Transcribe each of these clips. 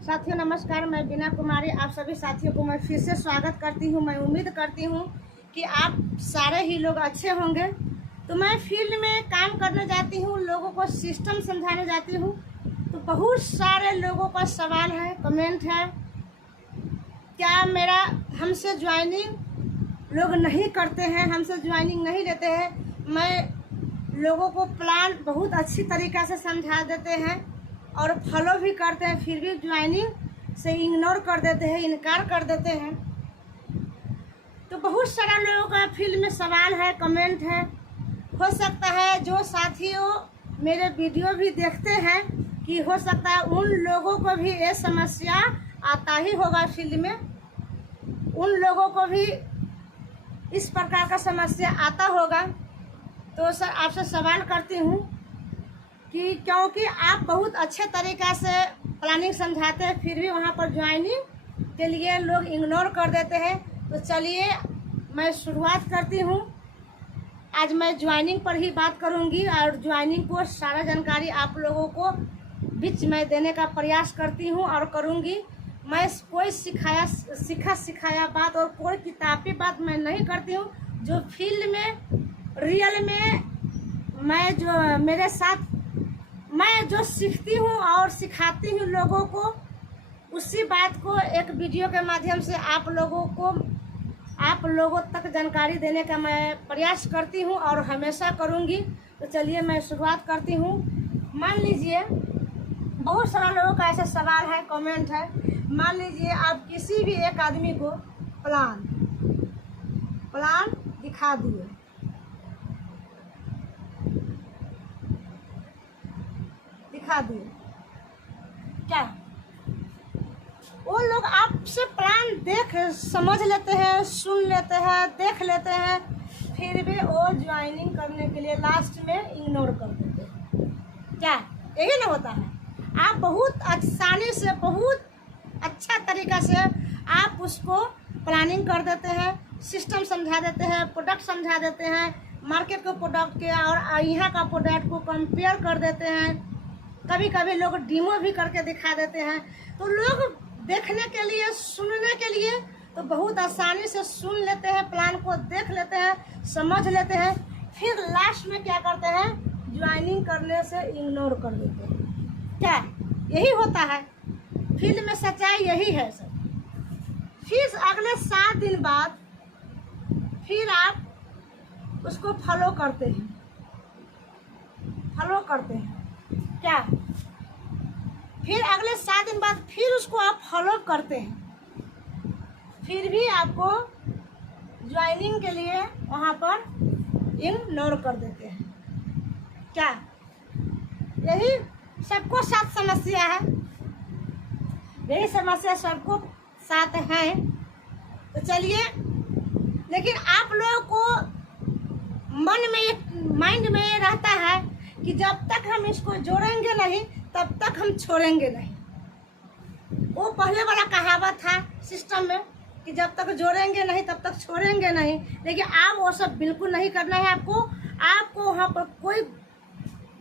साथियों नमस्कार, मैं बीना कुमारी आप सभी साथियों को मैं फिर से स्वागत करती हूं। मैं उम्मीद करती हूं कि आप सारे ही लोग अच्छे होंगे। तो मैं फील्ड में काम करने जाती हूं, लोगों को सिस्टम समझाने जाती हूं। तो बहुत सारे लोगों का सवाल है, कमेंट है, क्या मेरा हमसे ज्वाइनिंग लोग नहीं करते हैं, हमसे ज्वाइनिंग नहीं लेते हैं। मैं लोगों को प्लान बहुत अच्छी तरीक़ा से समझा देते हैं और फॉलो भी करते हैं, फिर भी ज्वाइनिंग से इग्नोर कर देते हैं, इनकार कर देते हैं। तो बहुत सारा लोगों का फील्ड में सवाल है, कमेंट है। हो सकता है जो साथियों मेरे वीडियो भी देखते हैं कि हो सकता है उन लोगों को भी ये समस्या आता ही होगा, फील्ड में उन लोगों को भी इस प्रकार का समस्या आता होगा। तो सर आपसे सवाल करती हूँ कि क्योंकि आप बहुत अच्छे तरीक़ा से प्लानिंग समझाते हैं, फिर भी वहाँ पर ज्वाइनिंग के लिए लोग इग्नोर कर देते हैं। तो चलिए मैं शुरुआत करती हूँ। आज मैं ज्वाइनिंग पर ही बात करूँगी और ज्वाइनिंग को सारा जानकारी आप लोगों को बीच में देने का प्रयास करती हूँ और करूँगी। मैं कोई सिखाया बात और कोई किताबी बात मैं नहीं करती हूँ। जो फील्ड में रियल में मैं जो मेरे साथ मैं जो सीखती हूँ और सिखाती हूँ लोगों को, उसी बात को एक वीडियो के माध्यम से आप लोगों तक जानकारी देने का मैं प्रयास करती हूँ और हमेशा करूँगी। तो चलिए मैं शुरुआत करती हूँ। मान लीजिए बहुत सारा लोगों का ऐसा सवाल है, कमेंट है। मान लीजिए आप किसी भी एक आदमी को प्लान दिखा दिए, क्या वो लोग आपसे प्लान देख समझ लेते हैं, सुन लेते हैं, देख लेते हैं, फिर भी वो ज्वाइनिंग करने के लिए लास्ट में इग्नोर कर देते हैं? क्या यही ना होता है? आप बहुत आसानी से, बहुत अच्छा तरीक़ा से आप उसको प्लानिंग कर देते हैं, सिस्टम समझा देते हैं, प्रोडक्ट समझा देते हैं, मार्केट के प्रोडक्ट के और यहाँ का प्रोडक्ट को कंपेयर कर देते हैं। कभी कभी लोग डीमो भी करके दिखा देते हैं। तो लोग देखने के लिए, सुनने के लिए तो बहुत आसानी से सुन लेते हैं, प्लान को देख लेते हैं, समझ लेते हैं, फिर लास्ट में क्या करते हैं? ज्वाइनिंग करने से इग्नोर कर देते हैं। क्या यही होता है? फील्ड में सच्चाई यही है सर। फिर अगले 7 दिन बाद फिर आप उसको फॉलो करते हैं, क्या फिर अगले 7 दिन बाद फिर उसको आप फॉलो करते हैं, फिर भी आपको ज्वाइनिंग के लिए वहाँ पर इग्नोर कर देते हैं? क्या यही सबको साथ समस्या है? यही समस्या सबको साथ है। तो चलिए, लेकिन आप लोगों को माइंड में ये रहता है कि जब तक हम इसको जोड़ेंगे नहीं तब तक हम छोड़ेंगे नहीं। वो पहले वाला कहावत था सिस्टम में कि जब तक जोड़ेंगे नहीं तब तक छोड़ेंगे नहीं। लेकिन आप वो सब बिल्कुल नहीं करना है। आपको वहाँ पर कोई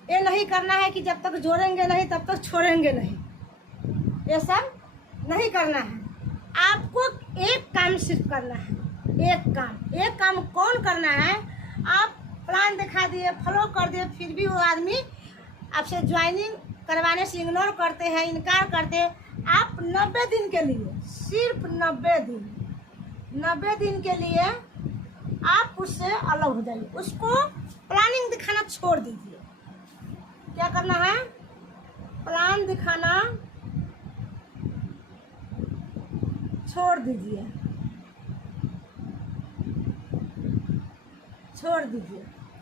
ये नहीं करना है कि जब तक जोड़ेंगे नहीं तब तक छोड़ेंगे नहीं, ये सब नहीं करना है। आपको एक काम सिर्फ करना है, एक काम कौन करना है? आप प्लान दिखा दिए, फॉलो कर दिए, फिर भी वो आदमी आपसे ज्वाइनिंग करवाने से इग्नोर करते हैं, इनकार करते हैं। आप 90 दिन के लिए, सिर्फ 90 दिन के लिए आप उससे अलग हो जाइए। उसको प्लानिंग दिखाना छोड़ दीजिए। क्या करना है? प्लान दिखाना छोड़ दीजिए,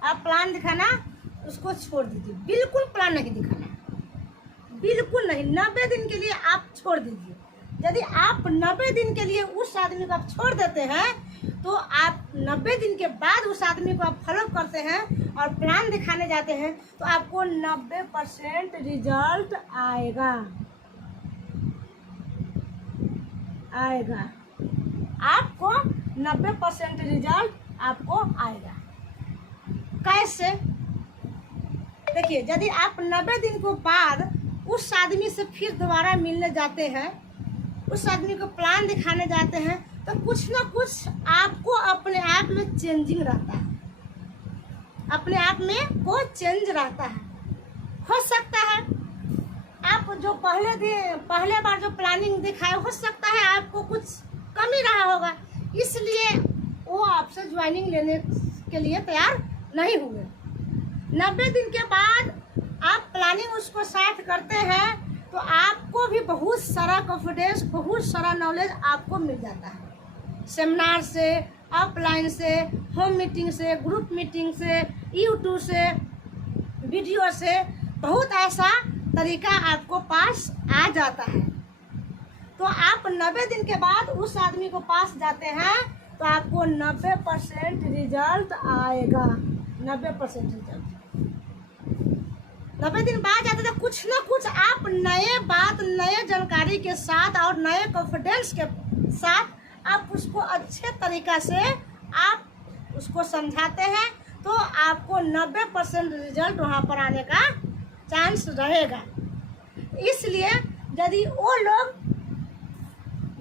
आप प्लान दिखाना उसको छोड़ दीजिए। बिल्कुल प्लान नहीं दिखाना, बिल्कुल नहीं। 90 दिन के लिए आप छोड़ दीजिए। यदि आप 90 दिन के लिए उस आदमी को आप छोड़ देते हैं तो आप 90 दिन के बाद उस आदमी को आप फॉलो करते हैं और प्लान दिखाने जाते हैं तो आपको 90% रिजल्ट आएगा। आपको 90% रिजल्ट आपको आएगा। कैसे? देखिए, यदि आप 90 दिन के बाद उस आदमी से फिर दोबारा मिलने जाते हैं, उस आदमी को प्लान दिखाने जाते हैं, तो कुछ ना कुछ आपको अपने आप में चेंजिंग रहता है, अपने आप में वो चेंज रहता है। हो सकता है आप जो पहले बार जो प्लानिंग दिखाए, हो सकता है आपको कुछ कमी रहा होगा, इसलिए वो आपसे ज्वाइनिंग लेने के लिए तैयार नहीं हुए। 90 दिन के बाद आप प्लानिंग उसको स्टार्ट करते हैं तो आपको भी बहुत सारा कॉन्फिडेंस, बहुत सारा नॉलेज आपको मिल जाता है। सेमिनार से, ऑफलाइन से, होम मीटिंग से, ग्रुप मीटिंग से, यूट्यूब से, वीडियो से, बहुत ऐसा तरीका आपको पास आ जाता है। तो आप 90 दिन के बाद उस आदमी को पास जाते हैं तो आपको 90% रिजल्ट आएगा। 90% रिजल्ट 90 दिन बाद जाते तो कुछ ना कुछ आप नए बात, नए जानकारी के साथ और नए कॉन्फिडेंस के साथ आप उसको अच्छे तरीका से आप उसको समझाते हैं, तो आपको 90% रिजल्ट वहाँ पर आने का चांस रहेगा। इसलिए यदि वो लोग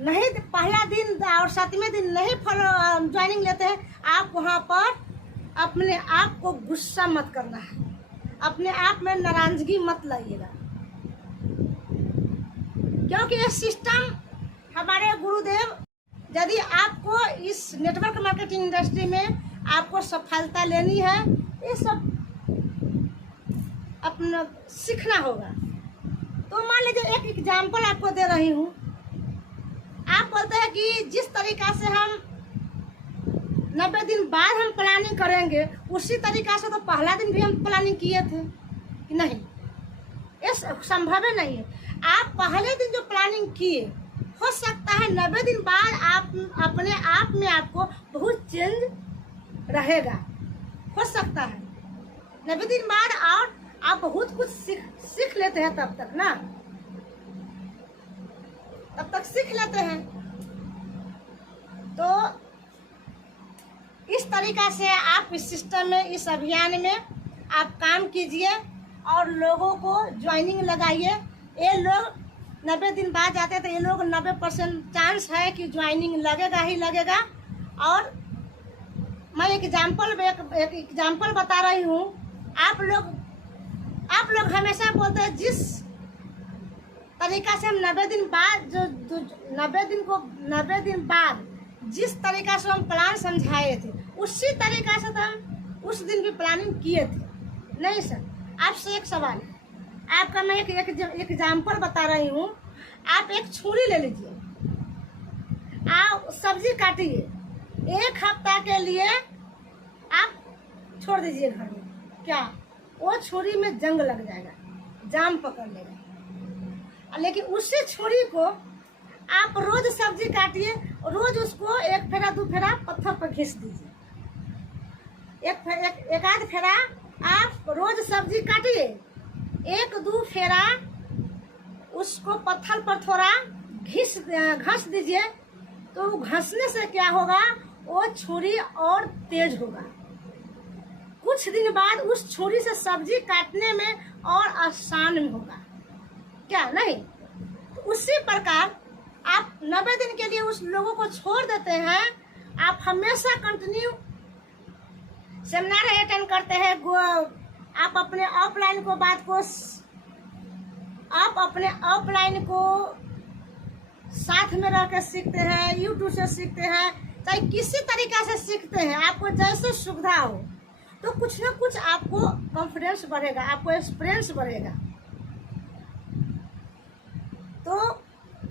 नहीं पहला दिन और 7वें दिन नहीं ज्वाइनिंग लेते हैं, आप वहाँ पर अपने आप को गुस्सा मत करना है, अपने आप में नाराजगी मत लाइएगा, क्योंकि ये सिस्टम हमारे गुरुदेव, यदि आपको इस नेटवर्क मार्केटिंग इंडस्ट्री में आपको सफलता लेनी है, ये सब अपना सीखना होगा। तो मान लीजिए एक एग्जाम्पल आपको दे रही हूँ। आप बोलते हैं कि जिस तरीका से हम 90 दिन बाद हम प्लानिंग करेंगे, उसी तरीका से तो पहला दिन भी हम प्लानिंग किए थे कि नहीं, ये संभव ही नहीं है। आप पहले दिन जो प्लानिंग किए, हो सकता है 90 दिन बाद आप अपने आप में आपको बहुत चेंज रहेगा, हो सकता है 90 दिन बाद और आप बहुत कुछ सीख लेते हैं, तब तक सीख लेते हैं। तो इस तरीका से आप इस सिस्टम में, इस अभियान में आप काम कीजिए और लोगों को ज्वाइनिंग लगाइए। ये लोग 90 दिन बाद जाते हैं तो ये लोग 90% चांस है कि ज्वाइनिंग लगेगा ही लगेगा। और मैं एक एग्जाम्पल बता रही हूँ। आप लोग हमेशा बोलते हैं जिस तरीका से हम 90 दिन बाद 90 दिन बाद जिस तरीका से हम प्लान समझाए थे, उसी तरीका से तो हम उस दिन भी प्लानिंग किए थे। नहीं सर, आपसे एक सवाल है, आपका मैं एक एग्जाम्पल बता रही हूँ। आप एक छुरी ले लीजिए, आप सब्जी काटिए, 1 हफ्ता के लिए आप छोड़ दीजिए घर में, क्या वो छुरी में जंग लग जाएगा, जाम पकड़ लेगा। लेकिन उसी छुरी को आप रोज सब्जी काटिए, रोज उसको 1 फेरा 2 फेरा पत्थर पर घिस दीजिए, एक आध फेरा आप रोज सब्जी काटिए, 1-2 फेरा उसको पत्थर पर थोड़ा घस दीजिए। तो घसने से क्या होगा, वो छुरी और तेज होगा। कुछ दिन बाद उस छुरी से सब्जी काटने में और आसान होगा, क्या नहीं? तो उसी प्रकार आप 90 दिन के लिए उस लोगों को छोड़ देते हैं। आप हमेशा कंटिन्यू सेमिनार अटेंड करते हैं, आप अपने ऑफलाइन को साथ में रह कर सीखते हैं, यूट्यूब से सीखते हैं, चाहे किसी तरीका से सीखते हैं, आपको जैसे सुविधा हो, तो कुछ ना कुछ आपको कॉन्फिडेंस बढ़ेगा, आपको एक्सपीरियंस बढ़ेगा। तो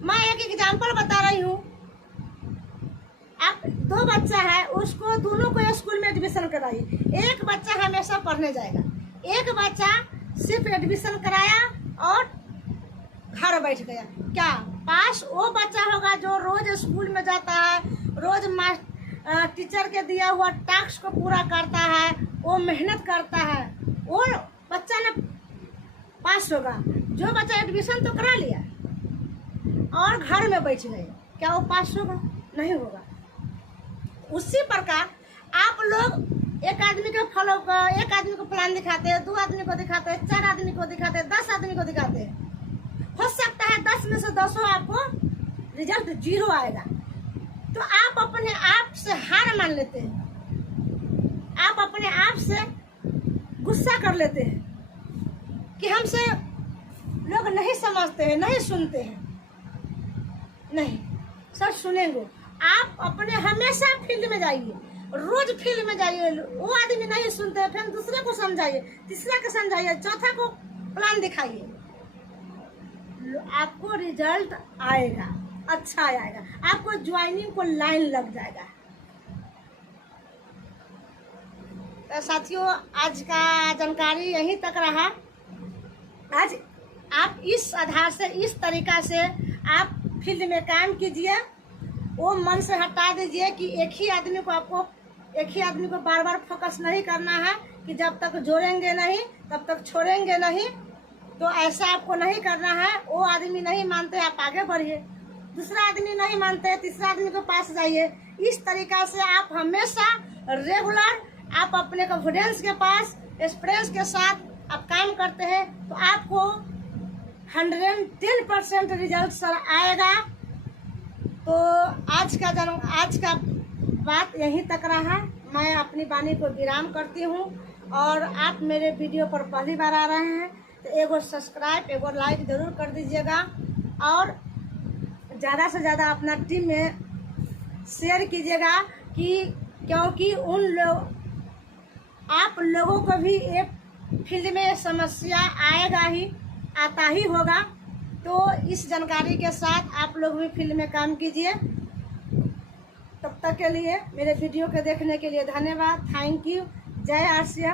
मैं एक एग्जांपल बता रही हूँ। आप 2 बच्चा है, उसको दोनों को स्कूल में एडमिशन कराइए। एक बच्चा हमेशा पढ़ने जाएगा, एक बच्चा सिर्फ एडमिशन कराया और घर बैठ गया। क्या पास वो बच्चा होगा जो रोज स्कूल में जाता है, रोज टीचर के दिया हुआ टास्क को पूरा करता है, वो मेहनत करता है, वो बच्चा ने पास होगा। जो बच्चा एडमिशन तो करा लिया और घर में बैठ गए, क्या वो पास होगा? नहीं होगा। उसी प्रकार आप लोग एक आदमी को प्लान दिखाते हैं, 2 आदमी को दिखाते हैं, 4 आदमी को दिखाते हैं, 10 आदमी को दिखाते हैं, हो सकता है 10 में से 10 आपको रिजल्ट 0 आएगा। तो आप अपने आप से हार मान लेते हैं, आप अपने आप से गुस्सा कर लेते हैं कि हमसे लोग नहीं समझते हैं, नहीं सुनते हैं। नहीं, सब सुनेंगे। आप अपने हमेशा फील्ड में जाइए, रोज फील्ड में जाइए। वो आदमी नहीं सुनते हैं, फिर दूसरे को समझाइए, तीसरे को समझाइए, चौथा को प्लान दिखाइए। आपको रिजल्ट आएगा, अच्छा आएगा, आपको ज्वाइनिंग को लाइन लग जाएगा। तो साथियों, आज का जानकारी यहीं तक रहा। आज आप इस आधार से, इस तरीका से आप फील्ड में काम कीजिए। वो मन से हटा दीजिए कि एक ही आदमी को बार बार फोकस नहीं करना है कि जब तक जोड़ेंगे नहीं तब तक छोड़ेंगे नहीं। तो ऐसा आपको नहीं करना है। वो आदमी नहीं मानते, आप आगे बढ़िए। दूसरा आदमी नहीं मानते, तीसरा आदमी के पास जाइए। इस तरीका से आप हमेशा रेगुलर आप अपने कॉन्फिडेंस के पास, एक्सपीरियंस के साथ आप काम करते हैं तो आपको 110% रिजल्ट सर आएगा। तो आज का बात यहीं तक रहा। मैं अपनी वाणी को विराम करती हूँ। और आप मेरे वीडियो पर पहली बार आ रहे हैं तो एगो सब्सक्राइब, एगो लाइक जरूर कर दीजिएगा। और ज़्यादा से ज़्यादा अपना टीम में शेयर कीजिएगा क्योंकि आप लोगों को भी एक फील्ड में समस्या आता ही होगा। तो इस जानकारी के साथ आप लोग भी फील्ड में काम कीजिए। तब तक के लिए मेरे वीडियो को देखने के लिए धन्यवाद। Thank you. जय आसिया।